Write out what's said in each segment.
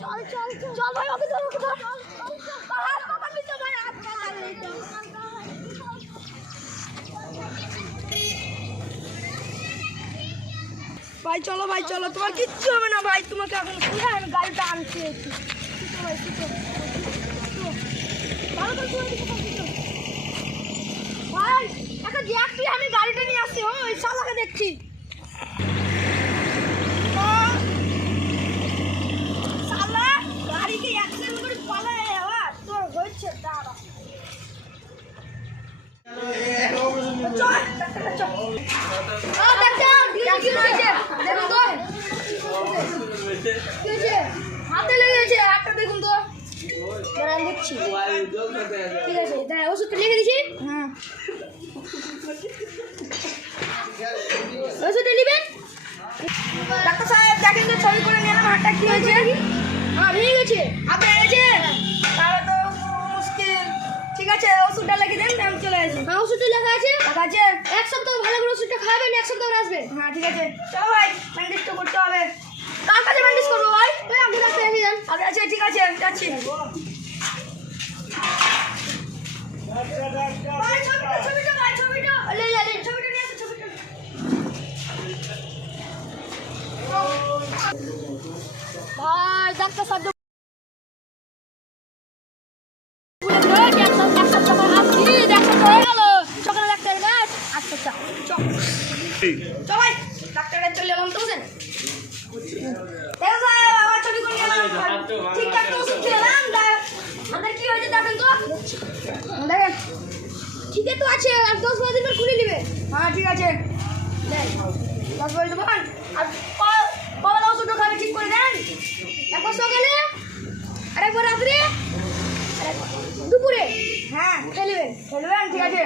চল চল চল ভাই ওকে ধর হাত পাতা নিচে ভাই হাত পাতা নিচে ভাই চলো তোমার কিচ্ছু হবে না ভাই তোমাকে এখন খুলে আমি গাড়িটা আনছি একটু ভাই ভালো করে ভাই একটা জ্যাক তুই আমি গাড়িটা নিয়ে আসছি ওই শালাকে দেখছি শালা গাড়িকে অ্যাক্সিডেন্ট করে পালায় আবার তোর হচ্ছে দাঁড়া হাতে লেগেছে একটা দেখুন তো দেখছি ঠিক আছে ওষুধটা লিখে দিছি হ্যাঁ ওষুধটা নেবেন ডাক্তার সাহেব দেখেন তো ছবি করে নিলাম হাতটা কি হয়েছে হ্যাঁ ভেঙে গেছে হাতে লেগেছে তাহলে তো মুশকিল ঠিক আছে ওষুধটা লিখে দেন আমি চলে আসি হ্যাঁ ওষুধটা লেখা আছে এক সপ্তাহ ভালো করে ওষুধটা খাবেন এক সপ্তাহ আসবে হ্যাঁ ঠিক আছে চলো ভাই ব্যান্ডেজ তো করতে হবে কার কাছে ব্যান্ডেজ করবো ভাই ওই আপনি ডাক্তার এসে যান আগে আছে ঠিক আছে যাচ্ছি ভাই ছবিটা লে ছবিটা নিয়ে আসো ছবিটা ভাই ডাক্তার সাহেব সবাই ডাক্তারের চলে এলাম তো বুঝেন আমার ছবি করে ঠিকঠাক তো ওষুধ খেলাম আমাদের কি হয়েছে দেখেন তো দেখেন ঠিকই তো আছে আর 10-12 দিন পর খুলে নেবে হ্যাঁ ঠিক আছে দেন 10-12 দিন আর কবে ওষুধটা খাবে ঠিক করে দেন একবার সকালে আরেকবার রাত্রে দুপুরে হ্যাঁ খেলবেন ঠিক আছে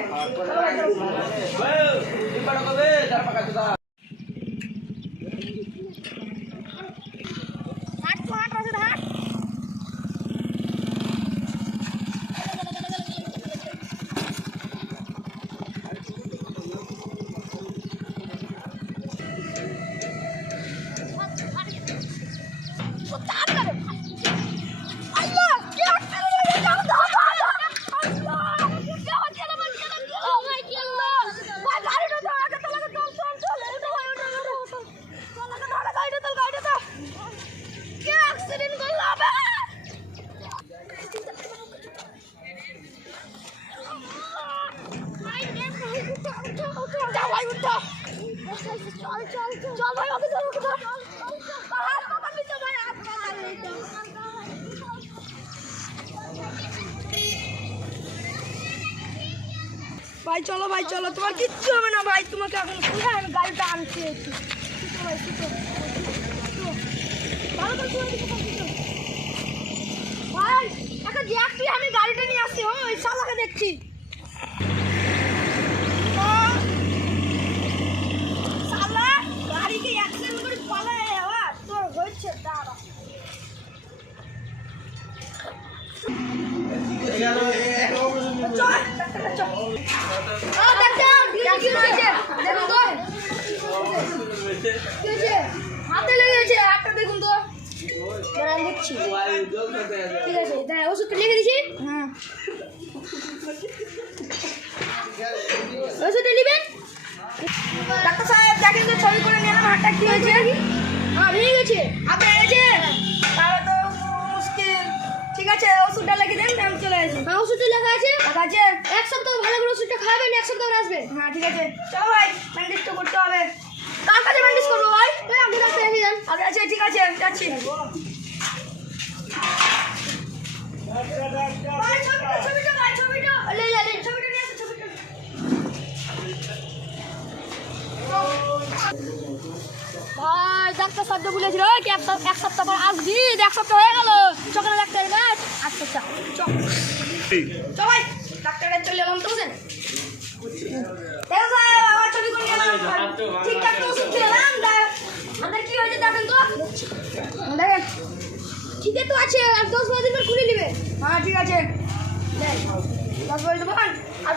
চল ভাই ওকে ধর হাত পাতা নিচে ভাই হাত পাতা নিচে ভাই চলো তোমার কিচ্ছু হবে না ভাই তোমাকে এখন খুলে আমি গাড়িটা আনছি একটু ভালো করে ভাই একটা জ্যাক তুই আমি গাড়িটা নিয়ে আসছি ওই শালাকে দেখছি হাতে লেগেছে একটা দেখুন তো দেখছি ঠিক আছে ওষুধটা লিখে দিছি হ্যাঁ ওষুধটা নেবেন ডাক্তার সাহেব দেখেন তো ছবি করে নিলাম হাতটা কি হয়েছে হ্যাঁ ভেঙে গেছে হাতে লেগেছে তাহলে তো মুশকিল ঠিক আছে ওষুধটা লিখে দেন আমি চলে আসি হ্যাঁ ওষুধটা লেখা আছে এক সপ্তাহ ভালো করে ওষুধটা খাবেন এক সপ্তাহ আসবে হ্যাঁ ঠিক আছে চলো ভাই ব্যান্ডেজ তো করতে হবে কার কাছে ব্যান্ডেজ করবো ভাই ওই আপনি ডাক্তার এসে যান আগে আছে ঠিক আছে যাচ্ছি ছবিটা লে ছবিটা নিয়ে আসো ছবিটা ভাই ডাক্তার সাহেব বলেছিল কি এক সপ্তাহ পর আসবি এক সপ্তাহ হয়ে গেল সকালে ডাক্তার গাছ আচ্ছা সবাই ডাক্তারের চলে এলাম তো বুঝেন আমার ছবি করে ঠিকঠাক তো ওষুধ খেলাম আমাদের কি হয়েছে দেখেন তো দেখেন ঠিকই তো আছে আর 10-12 দিন পর খুলে নেবে হ্যাঁ ঠিক আছে 10-12 দিন আর